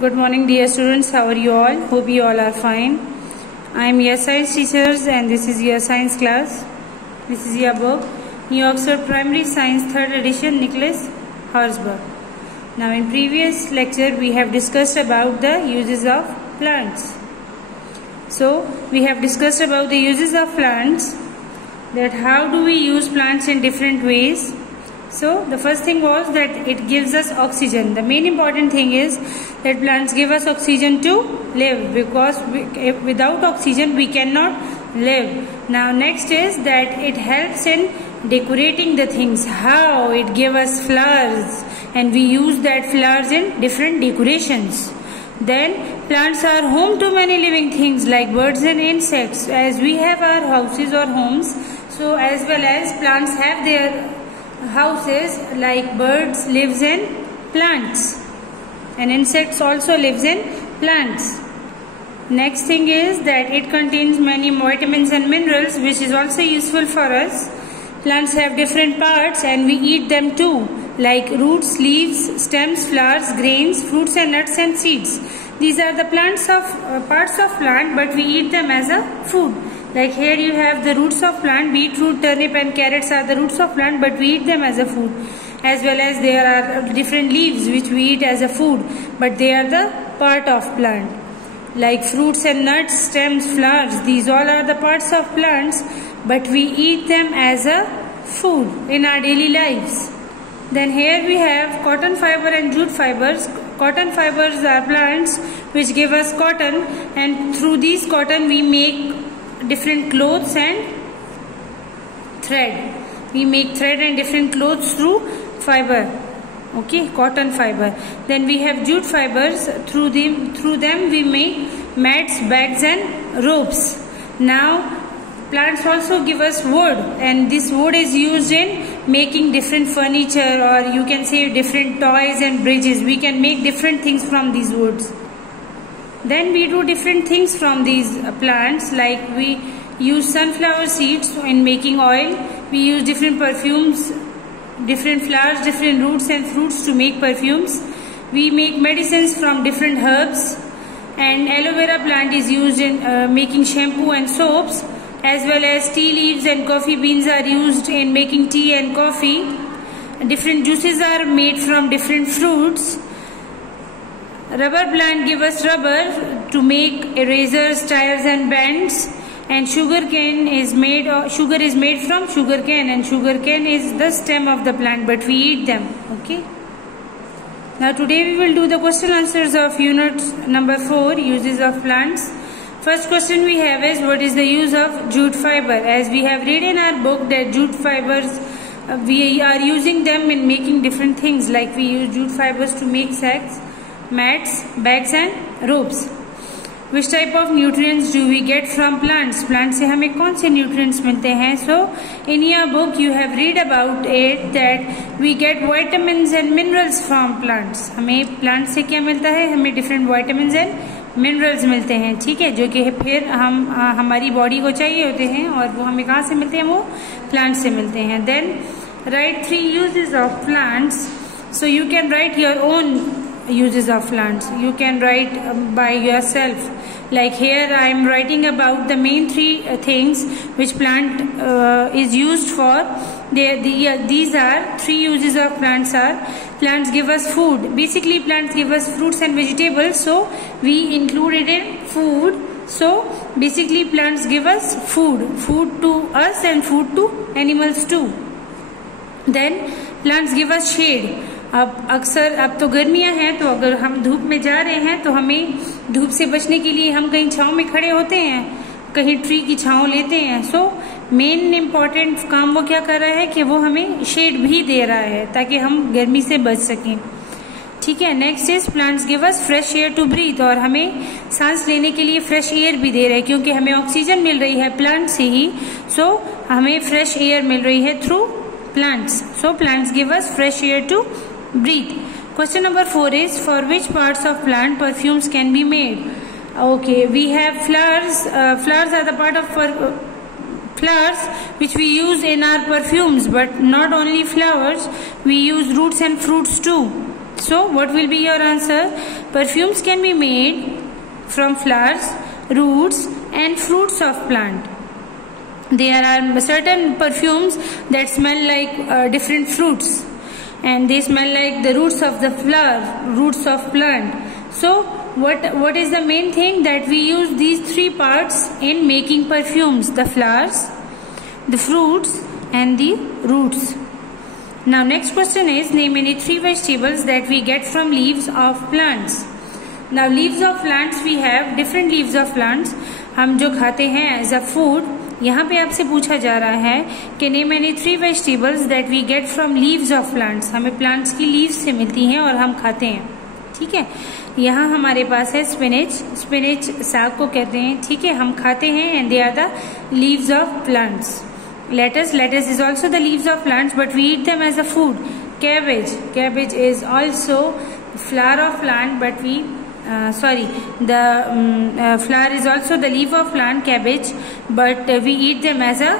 Good morning, dear students. How are you all? Hope you all are fine. I am your science teachers and this is your science class. This is your book, New Oxford Primary Science 3rd edition, Nicholas Horsburgh. Now in previous lecture we have discussed about the uses of plants. So we have discussed about the uses of plants, that how do we use plants in different ways. So the first thing was that it gives us oxygen. The main important thing is that plants give us oxygen to live, because without oxygen we cannot live. Now next is that it helps in decorating the things. How? It gives us flowers and we use that flowers in different decorations. Then plants are home to many living things like birds and insects. As we have our houses or homes, so as well as plants have their houses, like birds lives in plants and insects also lives in plants. Next thing is that it contains many vitamins and minerals, which is also useful for us. Plants have different parts and we eat them too, like roots, leaves, stems, flowers, grains, fruits and nuts and seeds. These are the parts of plant, but we eat them as a food. Like here you have the roots of plant. Beetroot, turnip and carrots are the roots of plant, but we eat them as a food. As well as there are different leaves which we eat as a food, but they are the part of plant. Like fruits and nuts, stems, flowers, these all are the parts of plants, but we eat them as a food in our daily lives. Then here we have cotton fiber and jute fibers. Cotton fibers are plants which give us cotton, and through these cotton we make different clothes and thread. We make thread and different clothes through fiber. Okay, cotton fiber. Then we have jute fibers. Through them we make mats, bags and ropes. Now plants also give us wood, and this wood is used in making different furniture, or you can say different toys and bridges. We can make different things from these woods. Then we do different things from these plants, like we use sunflower seeds in making oil. We use different perfumes, different flowers, different roots and fruits to make perfumes. We make medicines from different herbs, and aloe vera plant is used in making shampoo and soaps, as well as tea leaves and coffee beans are used in making tea and coffee. Different juices are made from different fruits. Rubber plant give us rubber to make erasers, tires and bands. And sugar is made from sugarcane, and sugarcane is the stem of the plant, but we eat them. Okay. Now today we will do the question answers of unit number 4, uses of plants. First question we have is, what is the use of jute fiber? As we have read in our book that jute fibers, we are using them in making different things, like we use jute fibers to make sacks, mats, bags and ropes. Which type of nutrients do we get from plants? Plants से हमें कौन से nutrients मिलते हैं? So in your book you have read about it that we get vitamins and minerals from plants. हमें plants से क्या मिलता है? हमें different vitamins and minerals मिलते हैं, ठीक है, जो कि फिर हमारी body को चाहिए होते हैं, और वो हमें कहाँ से मिलते हैं? वो plants से मिलते हैं. Then write 3 uses of plants. So you can write your own uses of plants. You can write by yourself. Like here I am writing about the main 3 things which plant is used for. These are 3 uses of plants are: plants give us food. Basically plants give us fruits and vegetables, so we include it in food. So basically plants give us food to us and food to animals too. Then plants give us shade. अब तो गर्मियां हैं, तो अगर हम धूप में जा रहे हैं तो हमें धूप से बचने के लिए हम कहीं छांव में खड़े होते हैं, कहीं ट्री की छांव लेते हैं. सो मेन इम्पोर्टेंट काम वो क्या कर रहा है कि वो हमें शेड भी दे रहा है ताकि हम गर्मी से बच सकें, ठीक है. Next is plants give us fresh air to breathe, और हमें सांस लेने के लिए फ्रेश एयर भी दे रहे हैं, क्योंकि हमें ऑक्सीजन मिल रही है प्लांट से ही. सो हमें फ्रेश एयर मिल रही है through plants. So plants give us fresh air to breathe. Question number 4 is, for which parts of plant perfumes can be made? Okay, we have flowers. Flowers are the part of flowers which we use in our perfumes, but not only flowers, we use roots and fruits too. So what will be your answer? Perfumes can be made from flowers, roots and fruits of plant. There are certain perfumes that smell like different fruits, and they smell like the roots of the flower, roots of plant. So what is the main thing? That we use these three parts in making perfumes: the flowers, the fruits and the roots. Now next question is, name any three vegetables that we get from leaves of plants. Now leaves of plants, we have different leaves of plants. हम जो खाते हैं as a food, यहाँ पे आपसे पूछा जा रहा है कि name any three vegetables that we get from leaves of plants. हमें प्लांट्स की लीव्स से मिलती हैं और हम खाते हैं. ठीक है, यहाँ हमारे पास है स्पिनिच. स्पिनिच साग को कहते हैं. ठीक है, हम खाते हैं and they are the leaves of plants. Lettuce is also the leaves of plants, but we eat them as a food. Cabbage is also flower of plant, but we flower is also the leaf of plant, cabbage, but we eat them as a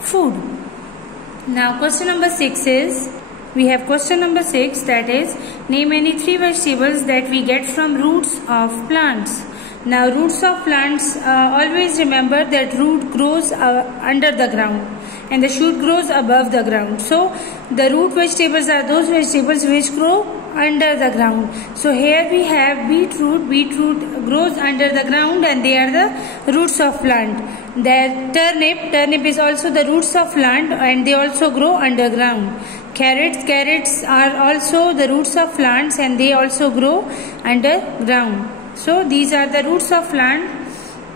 food. Now question number 6 is, we have question number 6, that is, name any three vegetables that we get from roots of plants. Now roots of plants, always remember that root grows under the ground and the shoot grows above the ground. So the root vegetables are those vegetables which grow under the ground. So here we have beetroot. Beetroot grows under the ground and they are the roots of plant. Turnip is also the roots of plant and they also grow underground. Carrots are also the roots of plants and they also grow underground. So these are the roots of plant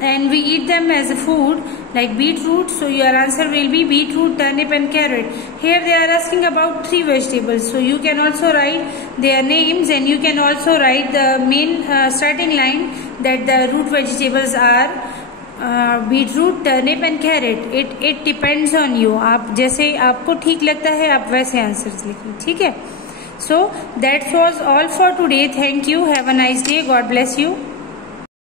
and we eat them as a food, like beetroot. So your answer will be beetroot, turnip and carrot. Here they are asking about three vegetables, so you can also write their names and you can also write the main starting line, that the root vegetables are beetroot, turnip and carrot. It depends on you. आप जैसे आपको ठीक लगता है आप वैसे answers लिखिए. ठीक है. So that was all for today. Thank you. Have a nice day. God bless you.